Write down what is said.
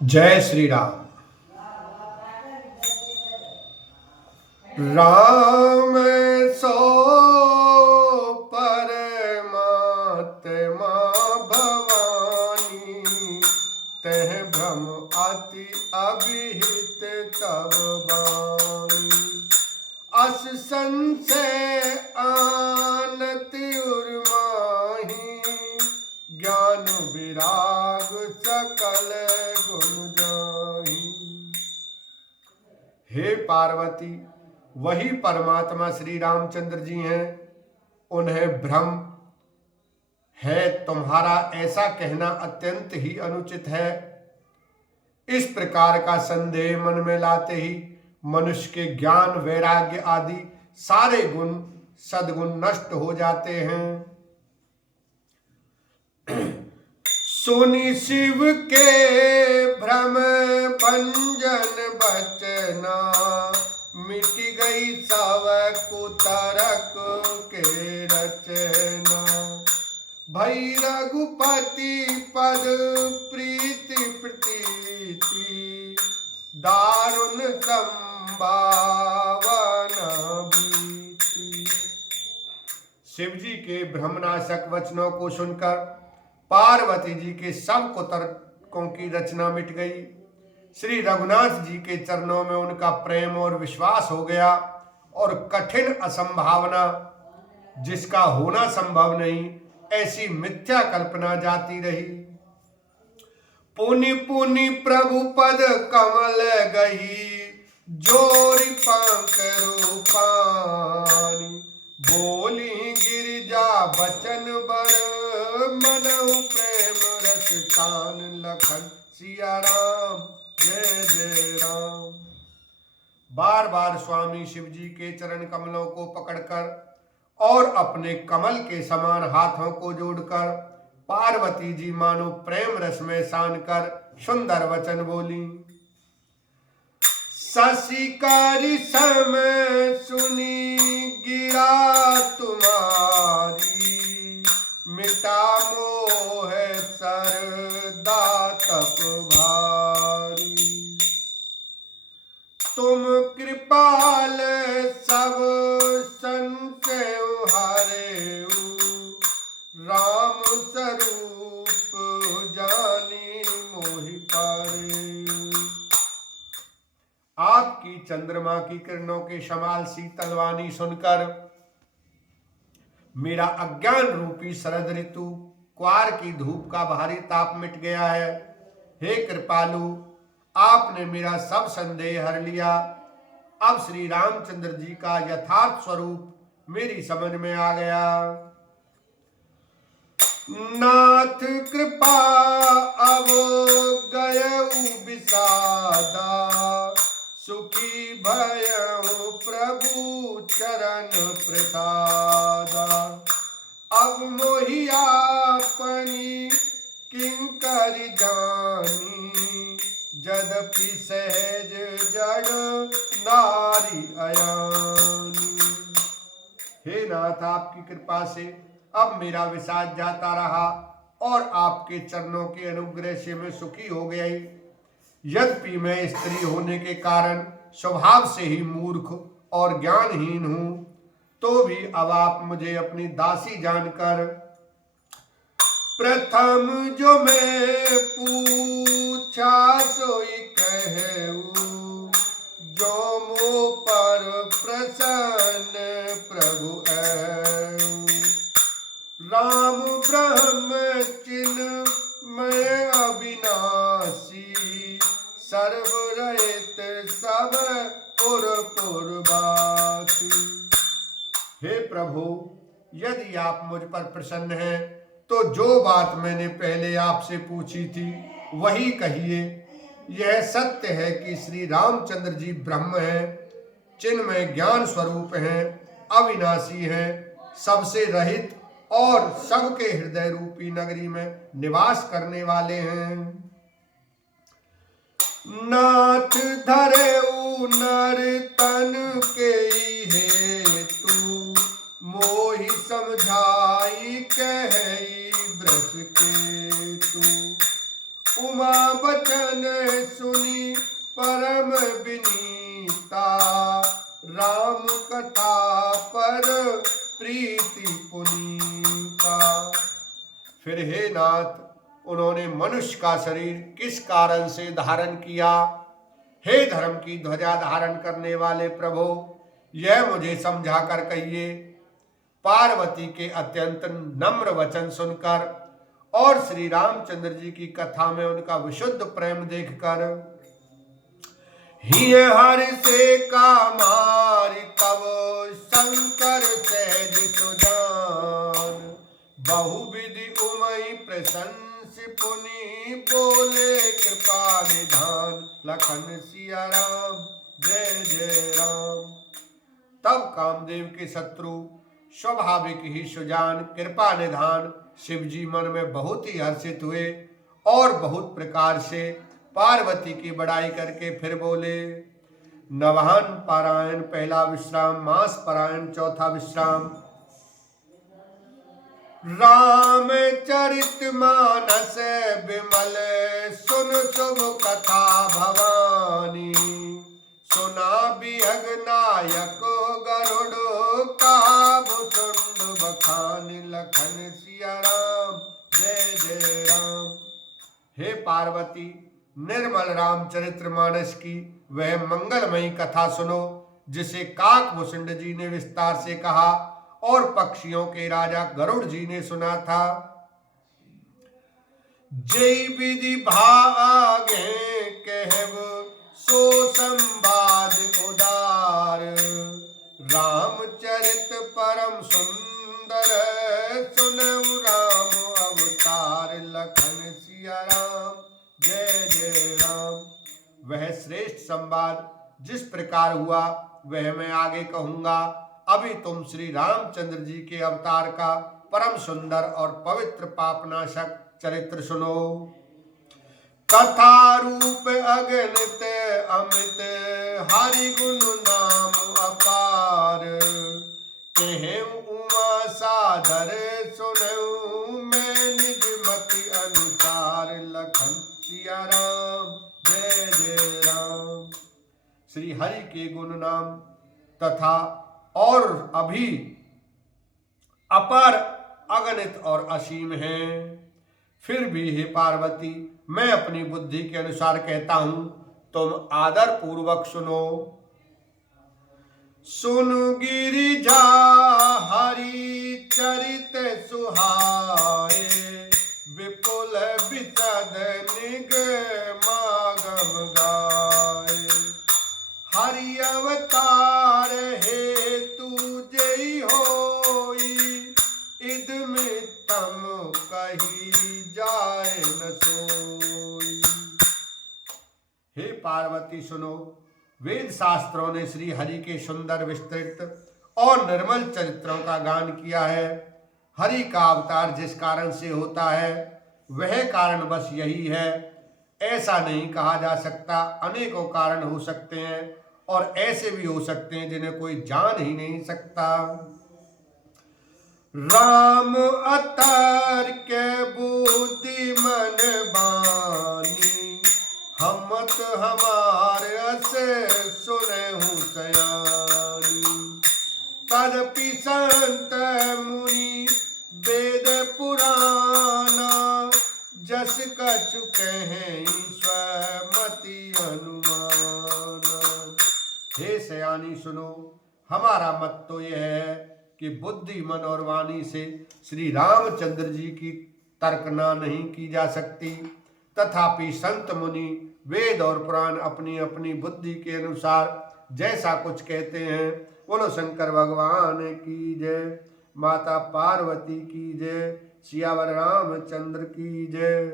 जय श्री राम। राम सो परमात्मा भवानी, तह भ्रम अति अभिहित तब बानी। अस संशय आनत उर्माही, ज्ञान विराग सकल गुण जाहि। हे पार्वती, वही परमात्मा श्री रामचंद्र जी हैं। उन्हें भ्रम है तुम्हारा ऐसा कहना अत्यंत ही अनुचित है। इस प्रकार का संदेह मन में लाते ही मनुष्य के ज्ञान वैराग्य आदि सारे गुण सद्गुण नष्ट हो जाते हैं। सुनि शिव के भ्रम भंजन बचना, मिट गई सब कुतरक के रचना। भई रघुपति पद प्रीति प्रतीति, दारुण संभावना बीती। शिव जी के भ्रमनाशक वचनों को सुनकर पार्वती जी के सब कुतर्कों की रचना मिट गई। श्री रघुनाथ जी के चरणों में उनका प्रेम और विश्वास हो गया और कठिन असंभावना, जिसका होना संभव नहीं, ऐसी मिथ्या कल्पना जाती रही। पुनि पुनि प्रभु पद कमल गही, जोरि पंख रूपानी। बोली गिरिजा बचन बर, मनहु प्रेम रस तान। लखन सिया राम जय जय राम। बार बार स्वामी शिव जी के चरण कमलों को पकड़कर और अपने कमल के समान हाथों को जोड़कर पार्वती जी मानो प्रेम रस में सान कर सुंदर वचन बोली। शशिकारी सम सुनी गिरा तुम्हारी, मिटा मोह सरदा तप भारी। तुम कृपाल सब संशय हारेऊ, राम स्वरूप जानी मोहि पारेऊ। आपकी चंद्रमा की किरणों के शमाल शीतल वाणी सुनकर मेरा अज्ञान रूपी शरद ऋतु क्वार की धूप का भारी ताप मिट गया है। हे कृपालु, आपने मेरा सब संदेह हर लिया। अब श्री रामचंद्र जी का यथार्थ स्वरूप मेरी समझ में आ गया। नाथ कृपा अब गयऊ विषादा, सुखी भयऊ प्रभु चरण प्रसादा। अब मोहि आपनी किंकर जानी, यद्यपि सहज जड़ नारी अयानी। हे नाथ, आपकी कृपा से अब मेरा विषाद जाता रहा और आपके चरणों के अनुग्रह से मैं सुखी हो गई। यद्यपि मैं स्त्री होने के कारण स्वभाव से ही मूर्ख और ज्ञानहीन हूं, तो भी अब आप मुझे अपनी दासी जानकर प्रथम जो मैं पूछा सोई कहूँ। जो मो पर प्रसन्न प्रभु ऐऊ, राम ब्रह्म चिन्मय अविनाशी। सर्वरहित सब पुर पुरवासी। हे प्रभु, यदि आप मुझ पर प्रसन्न हैं तो जो बात मैंने पहले आपसे पूछी थी वही कहिए। यह सत्य है कि श्री रामचंद्र जी ब्रह्म हैं, चिन्मय ज्ञान स्वरूप हैं, अविनाशी हैं, सबसे रहित और सबके हृदय रूपी नगरी में निवास करने वाले हैं। नाथ धरेऊ नर तन के हेतु, मोहि समझाई कहि ब्रस केतु। उमा बचन सुनी परम विनीता, राम कथा पर प्रीति पुनीता। फिर हे नाथ, उन्होंने मनुष्य का शरीर किस कारण से धारण किया? हे धर्म की ध्वजा धारण करने वाले प्रभु, यह मुझे समझा कर कहिए। पार्वती के अत्यंत नम्र वचन सुनकर और श्री रामचंद्र जी की कथा में उनका विशुद्ध प्रेम देखकर ही हर से कामारि तब शंकर सहज सुजान, बहुविधि उमई प्रशंस पुनि बोले कृपा निधान, लखन सिया राम जय जय राम। तब कामदेव के शत्रु स्वाभाविक ही सुजान कृपा निधान शिव जी मन में बहुत ही हर्षित हुए और बहुत प्रकार से पार्वती की बड़ाई करके फिर बोले। नवाहन पारायण पहला विश्राम, मास पारायण चौथा विश्राम। राम चरित मानस विमल सुन शुभ कथा भवानी, सुना बिहग नायक गरुड़ का भुसुंड बखान, लखन सिया राम जय जय राम। हे पार्वती, निर्मल रामचरित्र मानस की वह मंगलमयी कथा सुनो जिसे काक भुसुंड जी ने विस्तार से कहा और पक्षियों के राजा गरुड़ जी ने सुना था। जय विधि भागे कहब सो संवाद उदार, रामचरित परम सुंदर सुनऊ राम अवतार, लखन सिया राम जय जय राम। वह श्रेष्ठ संवाद जिस प्रकार हुआ वह मैं आगे कहूंगा। अभी तुम श्री रामचंद्र जी के अवतार का परम सुंदर और पवित्र पापनाशक चरित्र सुनो। कथा रूप अगणित अमित हरि गुण नाम अपार, कहें उमा सादर सुनऊं मैं निज मति अनुसार, लखन सिया राम जय जय राम। श्री हरि के गुण नाम तथा और अभी अपार अगणित और असीम हैं। फिर भी हे पार्वती, मैं अपनी बुद्धि के अनुसार कहता हूं, तुम आदर पूर्वक सुनो। सुनु गिरिजा हरि चरित सुहाए, विपुल विशद निगमागम गाए, हरि अवतार हेतु जय होई, इद में तम कही जाए न सोई। हे पार्वती सुनो, वेद शास्त्रों ने श्री हरि के सुंदर विस्तृत और निर्मल चरित्रों का गान किया है। हरि का अवतार जिस कारण से होता है वह कारण बस यही है, ऐसा नहीं कहा जा सकता। अनेकों कारण हो सकते हैं और ऐसे भी हो सकते हैं जिन्हें कोई जान ही नहीं सकता। राम अतर के बुद्धि मन बानी, हमत हमारे असे सुनहु सयानी, तदपि संत मुनि वेद पुराना, जस कछु कहें स्वमति अनुमाना। हे सयानी सुनो, हमारा मत तो यह है कि बुद्धि मन और वाणी से श्री रामचंद्र जी की तर्कना नहीं की जा सकती, तथापि संत मुनि वेद और पुराण अपनी अपनी बुद्धि के अनुसार जैसा कुछ कहते हैं। बोलो शंकर भगवान की जय, माता पार्वती की जय, सियावर रामचंद्र की जय।